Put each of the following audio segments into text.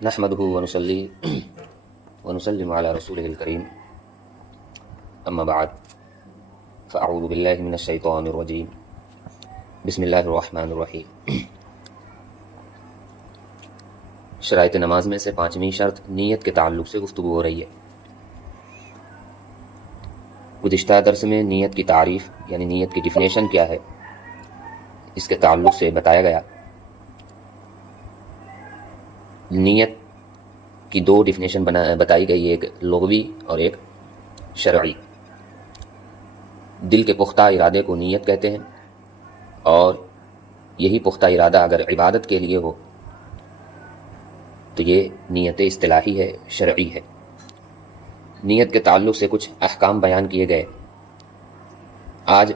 नहमदुहु व नुसल्ली व नुसल्लिमु अला रसूलिहिल करीम अम्मा बाद फ़अऊज़ु बिल्लाहि मिनश शैतानिर रजीम बिस्मिल्लाहिर रहमानिर रहीम। शराइत नमाज में से पाँचवीं शर्त नीयत के ताल्लुक़ से गुफ्तगू हो रही है। गुज़िश्ता दर्स में नीयत की तारीफ़ यानी नीयत की डिफिनेशन क्या है इसके ताल्लुक़ से बताया गया। नीयत की दो डिफिनेशन बताई गई, एक लुग़वी और एक शरई। दिल के पुख्ता इरादे को नीयत कहते हैं और यही पुख्ता इरादा अगर इबादत के लिए हो तो ये नीयत इस्तिलाही है, शरई है। नीयत के ताल्लुक़ से कुछ अहकाम बयान किए गए। आज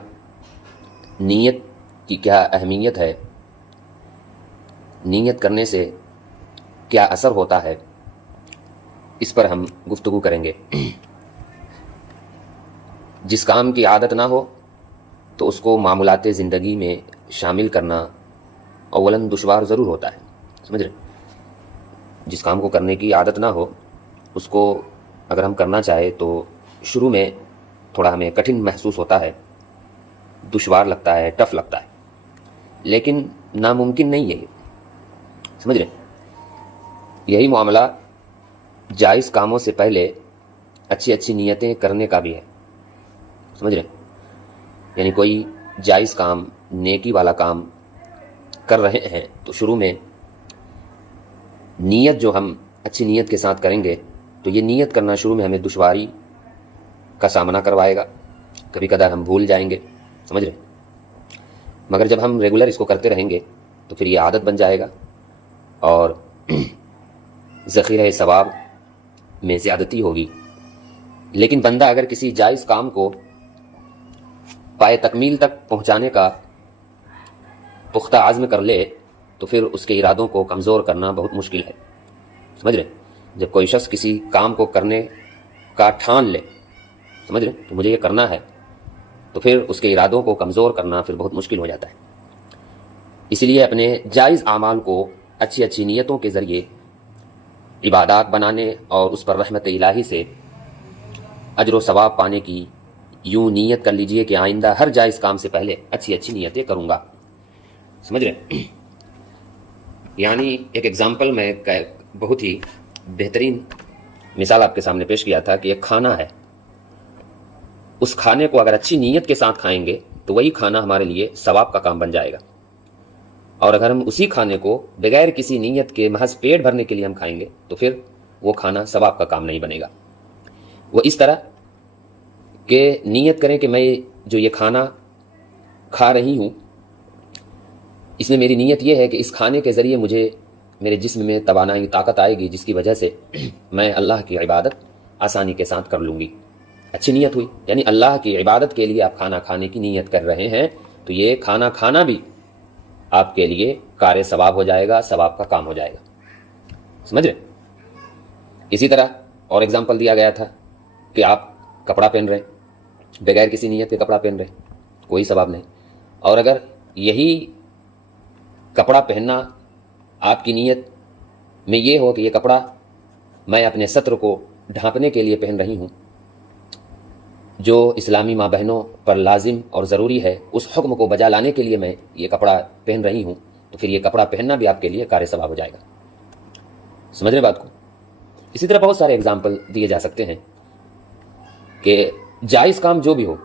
नीयत की क्या अहमियत है, नीयत करने से क्या असर होता है, इस पर हम गुफ्तगू करेंगे। जिस काम की आदत ना हो तो उसको मामूलात ज़िंदगी में शामिल करना अव्वलन दुश्वार ज़रूर होता है, समझ रहे। जिस काम को करने की आदत ना हो उसको अगर हम करना चाहे तो शुरू में थोड़ा हमें कठिन महसूस होता है, दुश्वार लगता है, टफ लगता है, लेकिन नामुमकिन नहीं है ये, समझ रहे। यही मामला जायज़ कामों से पहले अच्छी अच्छी नीयतें करने का भी है, समझ रहे। यानी कोई जायज़ काम, नेकी वाला काम कर रहे हैं तो शुरू में नीयत जो हम अच्छी नीयत के साथ करेंगे तो ये नीयत करना शुरू में हमें दुश्वारी का सामना करवाएगा, कभी कदार हम भूल जाएंगे, समझ रहे। मगर जब हम रेगुलर इसको करते रहेंगे तो फिर ये आदत बन जाएगा और ज़ख़ीरा सवाब में ज़्यादती होगी। लेकिन बंदा अगर किसी जायज़ काम को पाए तकमील तक पहुँचाने का पुख्ता आज़्म कर ले तो फिर उसके इरादों को कमज़ोर करना बहुत मुश्किल है, समझ रहे। जब कोई शख्स किसी काम को करने का ठान ले, समझ रहे, तो मुझे ये करना है, तो फिर उसके इरादों को कमज़ोर करना फिर बहुत मुश्किल हो जाता है। इसलिए अपने जायज़ आमाल को अच्छी अच्छी नीयतों के ज़रिए इबादात बनाने और उस पर रहमत इलाही से अजर व सवाब पाने की यूँ नीयत कर लीजिए कि आइंदा हर जायज़ काम से पहले अच्छी अच्छी नीयतें करूँगा, समझ रहे। यानी एक एग्ज़ाम्पल मैं बहुत ही बेहतरीन मिसाल आपके सामने पेश किया था कि एक खाना है, उस खाने को अगर अच्छी नीयत के साथ खाएंगे तो वही खाना हमारे लिए सवाब का काम बन जाएगा, और अगर हम उसी खाने को बगैर किसी नीयत के महज पेट भरने के लिए हम खाएंगे तो फिर वो खाना सवाब का काम नहीं बनेगा। वो इस तरह कि नीयत करें कि मैं जो ये खाना खा रही हूँ इसमें मेरी नीयत ये है कि इस खाने के ज़रिए मुझे मेरे जिस्म में तवानाई, ताकत आएगी जिसकी वजह से मैं अल्लाह की इबादत आसानी के साथ कर लूँगी। अच्छी नीयत हुई, यानी अल्लाह की इबादत के लिए आप खाना खाने की नीयत कर रहे हैं तो ये खाना खाना भी आपके लिए कार्य सवाब हो जाएगा, सवाब का काम हो जाएगा, समझ रहे। इसी तरह और एग्जाम्पल दिया गया था कि आप कपड़ा पहन रहे हैं, बगैर किसी नीयत के कपड़ा पहन रहे हैं, कोई सवाब नहीं। और अगर यही कपड़ा पहनना आपकी नीयत में ये हो कि ये कपड़ा मैं अपने सत्र को ढांपने के लिए पहन रही हूँ, जो इस्लामी माँ बहनों पर लाजिम और ज़रूरी है, उस हुक्म को बजा लाने के लिए मैं ये कपड़ा पहन रही हूँ, तो फिर ये कपड़ा पहनना भी आपके लिए कार्य सवाब हो जाएगा, समझ रहे बात को। इसी तरह बहुत सारे एग्जाम्पल दिए जा सकते हैं कि जायज़ काम जो भी हो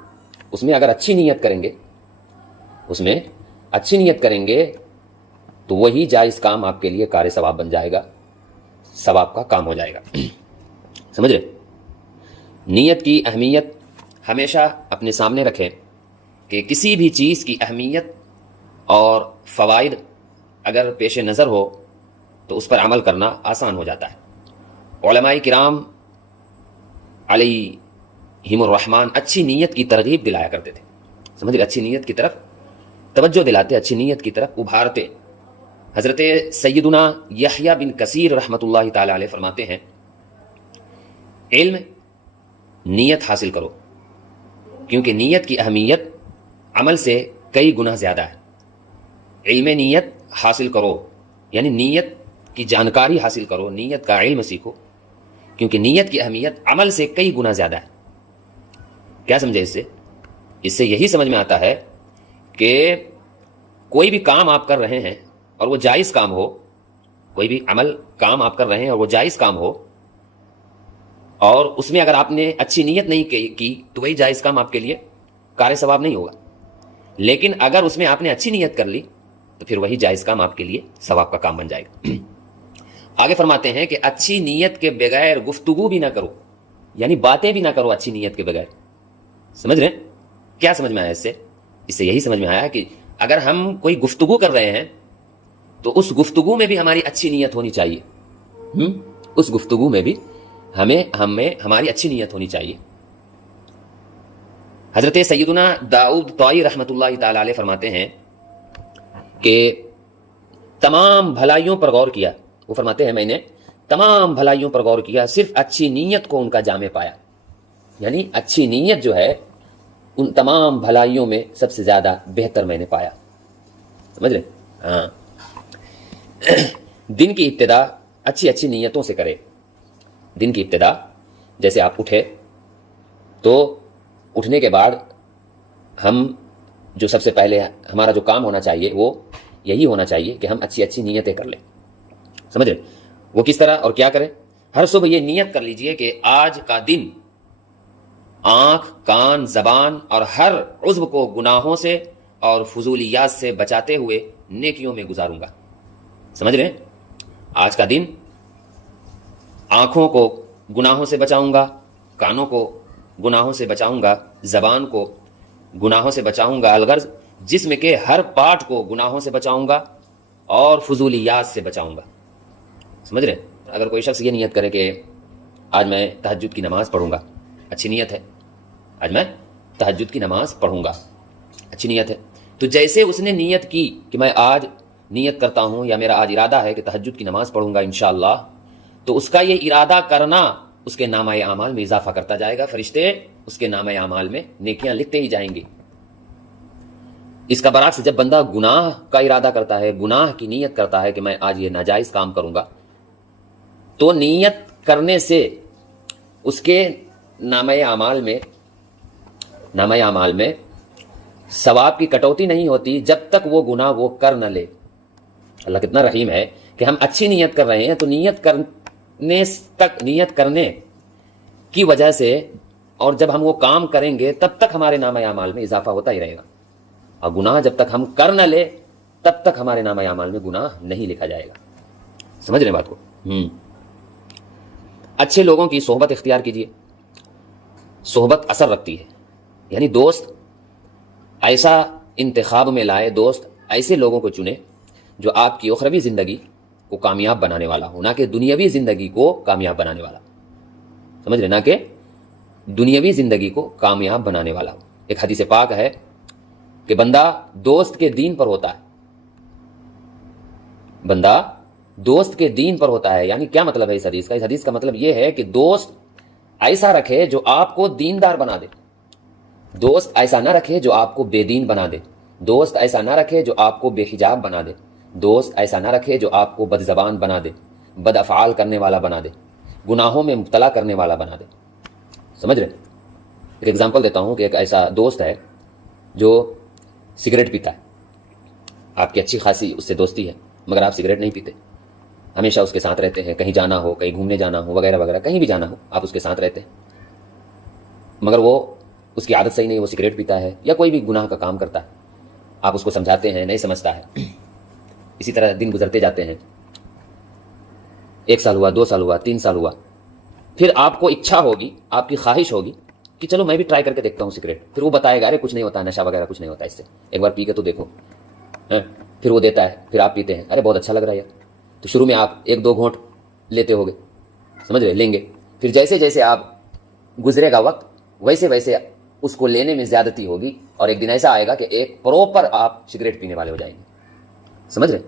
उसमें अगर अच्छी नीयत करेंगे, उसमें अच्छी नीयत करेंगे तो वही जायज़ काम आपके लिए कार्य सवाब बन जाएगा, सवाब का काम हो जाएगा, समझ रहे। नीयत की अहमियत हमेशा अपने सामने रखें कि किसी भी चीज़ की अहमियत और फ़वाइद अगर पेश नज़र हो तो उस पर अमल करना आसान हो जाता है। उलमाए किराम अलैहिमुर रहमान अच्छी नीयत की तरगीब दिलाया करते थे, समझ रहे। अच्छी नीयत की तरफ तवज्जो दिलाते, अच्छी नीयत की तरफ उभारते। हज़रत सैयदुना यहया बिन कसीर रहमतुल्लाहि ताला अलैह फरमाते हैं, इल्म नीयत हासिल करो क्योंकि नीयत की अहमियत अमल से कई गुना ज़्यादा है। इल्म नीयत हासिल करो, यानी नीयत की जानकारी हासिल करो, नीयत का इल्म सीखो, क्योंकि नीयत की अहमियत अमल से कई गुना ज़्यादा है। क्या समझे इससे? इससे यही समझ में आता है कि कोई भी काम आप कर रहे हैं और वो जायज़ काम हो, कोई भी अमल काम आप कर रहे हैं और वो जायज़ काम हो, और उसमें अगर आपने अच्छी नीयत नहीं की तो वही जायज़ काम आपके लिए कार्य सवाब नहीं होगा। लेकिन अगर उसमें आपने अच्छी नीयत कर ली तो फिर वही जायज़ काम आपके लिए सवाब का काम बन जाएगा। आगे फरमाते हैं कि अच्छी नीयत के बगैर गुफ्तगू भी ना करो, यानी बातें भी ना करो अच्छी नीयत के बगैर। समझ रहे हैं? क्या समझ में आया इससे? इससे यही समझ में आया कि अगर हम कोई गुफ्तगू कर रहे हैं तो उस गुफ्तगू में भी हमारी अच्छी नीयत होनी चाहिए। उस गुफ्तगू में भी हमें हमारी अच्छी नीयत होनी चाहिए। हजरत सैयदुना दाऊद तौई रहमतुल्लाह ताला अलैह फरमाते हैं कि तमाम भलाइयों पर गौर किया। वो फरमाते हैं मैंने तमाम भलाइयों पर गौर किया, सिर्फ अच्छी नीयत को उनका जामे पाया। यानी अच्छी नीयत जो है उन तमाम भलाइयों में सबसे ज्यादा बेहतर मैंने पाया। समझ रहे? हाँ। दिन की इब्तिदा अच्छी अच्छी नीयतों से करें। दिन की इब्तिदा जैसे आप उठे तो उठने के बाद हम जो सबसे पहले हमारा जो काम होना चाहिए वो यही होना चाहिए कि हम अच्छी अच्छी नीयतें कर लें। समझ रहे? वो किस तरह और क्या करें? हर सुबह ये नियत कर लीजिए कि आज का दिन आंख, कान, जबान और हर उज़्व को गुनाहों से और फजूलियात से बचाते हुए नेकियों में गुजारूंगा। समझ रहे हैं? आज का दिन आंखों को गुनाहों से बचाऊंगा, कानों को गुनाहों से बचाऊंगा, जबान को गुनाहों से बचाऊंगा, अलगर्ज जिस्म के हर पार्ट को गुनाहों से बचाऊंगा और फजूलियात से बचाऊंगा। समझ रहे? अगर कोई शख्स ये नियत करे कि आज मैं तहज्जुद की नमाज पढ़ूंगा, अच्छी नियत है, आज मैं तहज्जुद की नमाज पढ़ूंगा, अच्छी नियत है, तो जैसे उसने नियत की कि मैं आज नियत करता हूं या मेरा आज इरादा है कि तहज्जुद की नमाज पढ़ूंगा इंशाअल्लाह, तो उसका ये इरादा करना उसके नामाए आमाल में इजाफा करता जाएगा। फरिश्ते उसके नामाए आमाल में नेकियां लिखते ही जाएंगे। इसका बरअक्स जब बंदा गुनाह का इरादा करता है, गुनाह की नीयत करता है कि मैं आज ये नाजायज काम करूंगा, तो नीयत करने से उसके नामाए आमाल में सवाब की कटौती नहीं होती जब तक वो गुनाह वो कर न ले। अल्लाह कितना रहीम है कि हम अच्छी नीयत कर रहे हैं तो नियत करने की वजह से और जब हम वो काम करेंगे तब तक हमारे नामाए आमाल में इजाफा होता ही रहेगा, और गुनाह जब तक हम कर न ले तब तक हमारे नामाए आमाल में गुनाह नहीं लिखा जाएगा। समझ रहे बात को? अच्छे लोगों की सोहबत इख्तियार कीजिए। सोहबत असर रखती है, यानी दोस्त ऐसा इंतखाब में लाए, दोस्त ऐसे लोगों को चुने जो आपकी उखरवी जिंदगी को कामयाब बनाने वाला हो, ना कि दुनियावी जिंदगी को कामयाब बनाने वाला। समझ रहे? ना कि दुनियावी जिंदगी को कामयाब बनाने वाला हो। एक हदीस पाक है कि बंदा दोस्त के दीन पर होता है, बंदा दोस्त के दीन पर होता है। यानी क्या मतलब है इस हदीस का? इस हदीस का मतलब यह है कि दोस्त ऐसा रखे जो आपको दीनदार बना दे, दोस्त ऐसा ना रखे जो आपको बेदीन बना दे, दोस्त ऐसा ना रखे जो आपको बेहिजाब बना दे, दोस्त ऐसा ना रखे जो आपको बदजबान बना दे, बदअफ़आल करने वाला बना दे, गुनाहों में मुब्तला करने वाला बना दे। समझ रहे? एक एग्जांपल देता हूं कि एक ऐसा दोस्त है जो सिगरेट पीता है, आपकी अच्छी खासी उससे दोस्ती है, मगर आप सिगरेट नहीं पीते, हमेशा उसके साथ रहते हैं, कहीं जाना हो, कहीं घूमने जाना हो, वगैरह वगैरह, कहीं भी जाना हो आप उसके साथ रहते हैं, मगर वो उसकी आदत सही नहीं, वो सिगरेट पीता है या कोई भी गुनाह का काम करता है। आप उसको समझाते हैं, नहीं समझता है। इसी तरह दिन गुजरते जाते हैं, 1 साल हुआ, 2 साल हुआ, 3 साल हुआ, फिर आपको इच्छा होगी, आपकी ख्वाहिश होगी कि चलो मैं भी ट्राई करके देखता हूँ सिगरेट। फिर वो बताएगा अरे कुछ नहीं होता, नशा वगैरह कुछ नहीं होता इससे, एक बार पी के तो देखो। फिर वो देता है, फिर आप पीते हैं, अरे बहुत अच्छा लग रहा है यार। तो शुरू में आप 1-2 घूंट लेते होगे, समझ रहे, लेंगे, फिर जैसे जैसे आप गुजरेगा वक्त वैसे वैसे उसको लेने में ज्यादती होगी, और एक दिन ऐसा आएगा कि एक प्रॉपर आप सिगरेट पीने वाले हो जाएंगे। समझ रहे?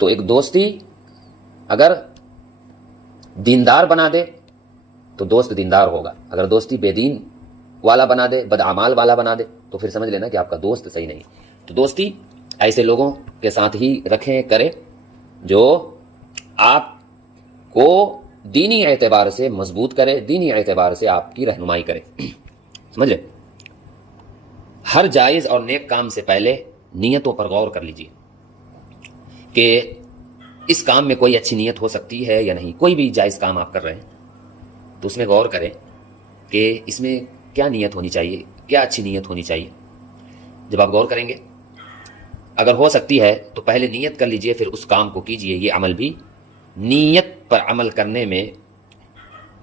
तो एक दोस्ती अगर दीनदार बना दे तो दोस्त दीनदार होगा, अगर दोस्ती बेदीन वाला बना दे, बदअमाल वाला बना दे, तो फिर समझ लेना कि आपका दोस्त सही नहीं। तो दोस्ती ऐसे लोगों के साथ ही रखें, करें جو آپ کو دینی اعتبار سے مضبوط کرے، دینی اعتبار سے آپ کی رہنمائی کرے. سمجھ رہے؟ ہر جائز اور نیک کام سے پہلے نیتوں پر غور کر لیجیے کہ اس کام میں کوئی اچھی نیت ہو سکتی ہے یا نہیں. کوئی بھی جائز کام آپ کر رہے ہیں تو اس میں غور کریں کہ اس میں کیا نیت ہونی چاہیے، کیا اچھی نیت ہونی چاہیے. جب آپ غور کریں گے، اگر ہو سکتی ہے تو پہلے نیت کر لیجئے، پھر اس کام کو کیجئے. یہ عمل بھی نیت پر عمل کرنے میں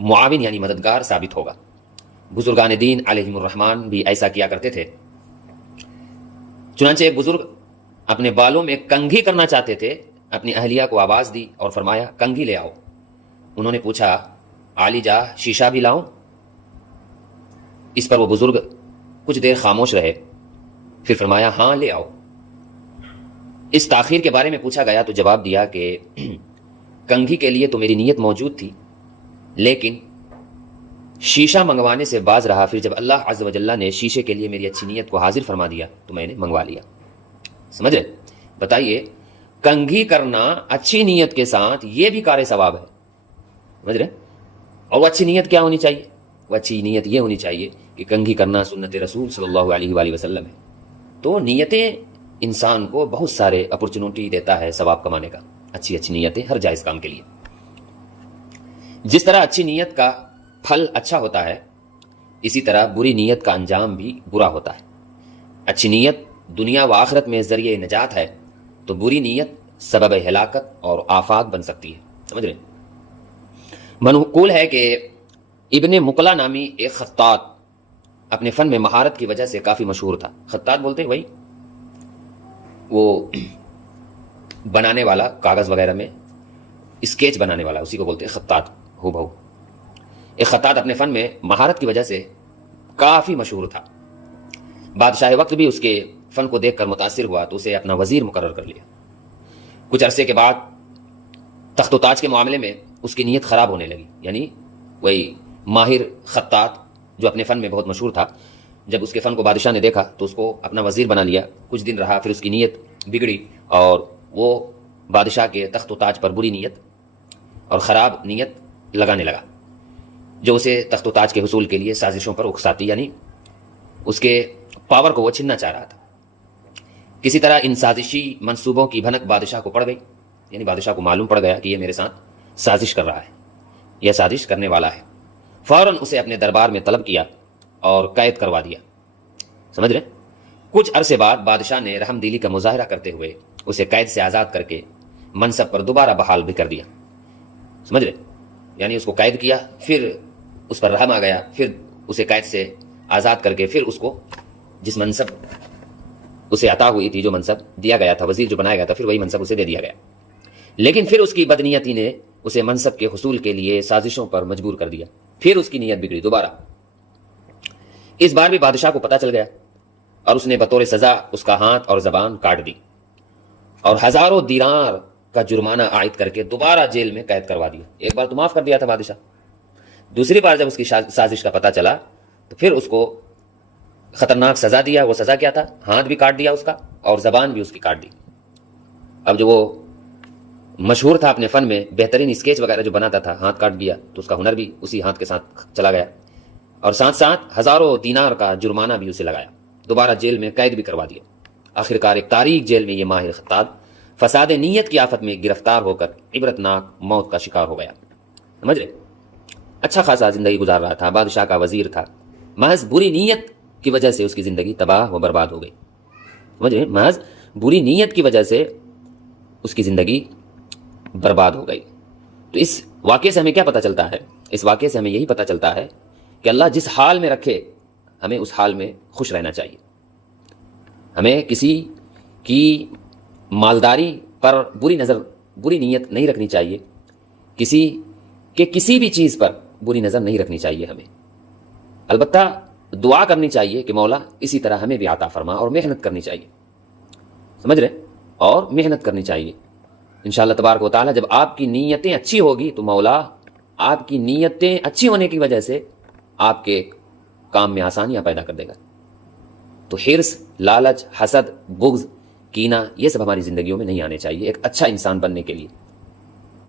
معاون یعنی مددگار ثابت ہوگا. بزرگان دین علیہم الرحمن بھی ایسا کیا کرتے تھے. چنانچہ ایک بزرگ اپنے بالوں میں کنگھی کرنا چاہتے تھے. اپنی اہلیہ کو آواز دی اور فرمایا کنگھی لے آؤ. انہوں نے پوچھا عالی جا شیشہ بھی لاؤں؟ اس پر وہ بزرگ کچھ دیر خاموش رہے، پھر فرمایا ہاں لے آؤ. اس تاخیر کے بارے میں پوچھا گیا تو جواب دیا کہ کنگھی کے لیے تو میری نیت موجود تھی، لیکن شیشہ منگوانے سے باز رہا. پھر جب اللہ عز و جل نے شیشے کے لیے میری اچھی نیت کو حاضر فرما دیا تو میں نے منگوا لیا. سمجھ رہے؟ بتائیے، کنگھی کرنا اچھی نیت کے ساتھ یہ بھی کار ثواب ہے. سمجھ رہے؟ اور وہ اچھی نیت کیا ہونی چاہیے؟ وہ اچھی نیت یہ ہونی چاہیے کہ کنگھی کرنا سنت رسول صلی اللہ علیہ وآلہ وسلم ہے. تو نیتیں انسان کو بہت سارے اپرچونٹی دیتا ہے ثواب کمانے کا. اچھی اچھی نیتیں ہر جائز کام کے لیے. جس طرح اچھی نیت کا پھل اچھا ہوتا ہے، اسی طرح بری نیت کا انجام بھی برا ہوتا ہے. اچھی نیت دنیا و آخرت میں ذریعہ نجات ہے تو بری نیت سبب ہلاکت اور آفات بن سکتی ہے. سمجھ رہے؟ منقول ہے کہ ابن مقلا نامی ایک خطاط اپنے فن میں مہارت کی وجہ سے کافی مشہور تھا. خطاط بولتے ہیں وہی وہ بنانے والا، کاغذ وغیرہ میں اسکیچ بنانے والا، اسی کو بولتے ہیں خطاط ہو بہو. ایک خطاط اپنے فن میں مہارت کی وجہ سے کافی مشہور تھا. بادشاہ وقت بھی اس کے فن کو دیکھ کر متاثر ہوا تو اسے اپنا وزیر مقرر کر لیا. کچھ عرصے کے بعد تخت و تاج کے معاملے میں اس کی نیت خراب ہونے لگی. یعنی وہی ماہر خطاط جو اپنے فن میں بہت مشہور تھا، جب اس کے فن کو بادشاہ نے دیکھا تو اس کو اپنا وزیر بنا لیا. کچھ دن رہا، پھر اس کی نیت بگڑی اور وہ بادشاہ کے تخت و تاج پر بری نیت اور خراب نیت لگانے لگا، جو اسے تخت و تاج کے حصول کے لیے سازشوں پر اکساتی، یعنی اس کے پاور کو وہ چھننا چاہ رہا تھا. کسی طرح ان سازشی منصوبوں کی بھنک بادشاہ کو پڑ گئی. یعنی بادشاہ کو معلوم پڑ گیا کہ یہ میرے ساتھ سازش کر رہا ہے، یہ سازش کرنے والا ہے. فوراً اسے اپنے دربار میں طلب کیا اور قید کروا دیا. سمجھ رہے؟ کچھ عرصے بعد بادشاہ نے رحم دلی کا مظاہرہ کرتے ہوئے اسے قید سے آزاد کر کے منصب پر دوبارہ بحال بھی کر دیا. سمجھ رہے؟ یعنی اس کو قید کیا، پھر اس پر رحم آ گیا، پھر اسے قید سے آزاد کر کے پھر اس کو جس منصب اسے عطا ہوئی تھی، جو منصب دیا گیا تھا، وزیر جو بنایا گیا تھا، پھر وہی منصب اسے دے دیا گیا. لیکن پھر اس کی بدنیتی نے اسے منصب کے حصول کے لیے سازشوں پر مجبور کر دیا. پھر اس کی نیت بگڑی دوبارہ. اس بار بھی بادشاہ کو پتہ چل گیا اور اس نے بطور سزا اس کا ہاتھ اور زبان کاٹ دی اور ہزاروں دینار کا جرمانہ عائد کر کے دوبارہ جیل میں قید کروا دیا. ایک بار تو معاف کر دیا تھا بادشاہ، دوسری بار جب اس کی سازش کا پتہ چلا تو پھر اس کو خطرناک سزا دیا. وہ سزا کیا تھا؟ ہاتھ بھی کاٹ دیا اس کا اور زبان بھی اس کی کاٹ دی. اب جو وہ مشہور تھا اپنے فن میں، بہترین اسکیچ وغیرہ جو بناتا تھا، ہاتھ کاٹ دیا تو اس کا ہنر بھی اسی ہاتھ کے ساتھ چلا گیا اور ساتھ ساتھ ہزاروں دینار کا جرمانہ بھی اسے لگایا. دوبارہ جیل میں قید بھی کروا دیا. آخرکار ایک تاریک جیل میں یہ ماہر خطاط فساد نیت کی آفت میں گرفتار ہو کر عبرتناک موت کا شکار ہو گیا. سمجھ رہے؟ اچھا خاصا زندگی گزار رہا تھا، بادشاہ کا وزیر تھا. محض بری نیت کی وجہ سے اس کی زندگی تباہ و برباد ہو گئی. سمجھ رہے؟ محض بری نیت کی وجہ سے اس کی زندگی برباد ہو گئی. تو اس واقعے سے ہمیں کیا پتہ چلتا ہے؟ اس واقعے سے ہمیں یہی پتہ چلتا ہے کہ اللہ جس حال میں رکھے ہمیں اس حال میں خوش رہنا چاہیے. ہمیں کسی کی مالداری پر بری نیت نہیں رکھنی چاہیے. کسی بھی چیز پر بری نظر نہیں رکھنی چاہیے. ہمیں البتہ دعا کرنی چاہیے کہ مولا اسی طرح ہمیں بھی عطا فرما، اور محنت کرنی چاہیے. سمجھ رہے؟ اور محنت کرنی چاہیے. انشاءاللہ تبارک و تعالی جب آپ کی نیتیں اچھی ہوگی تو مولا آپ کی نیتیں اچھی ہونے کی وجہ سے آپ کے کام میں آسانیاں پیدا کر دے گا. تو حرص، لالچ، حسد، بغض کینہ، یہ سب ہماری زندگیوں میں نہیں آنے چاہیے ایک اچھا انسان بننے کے لیے.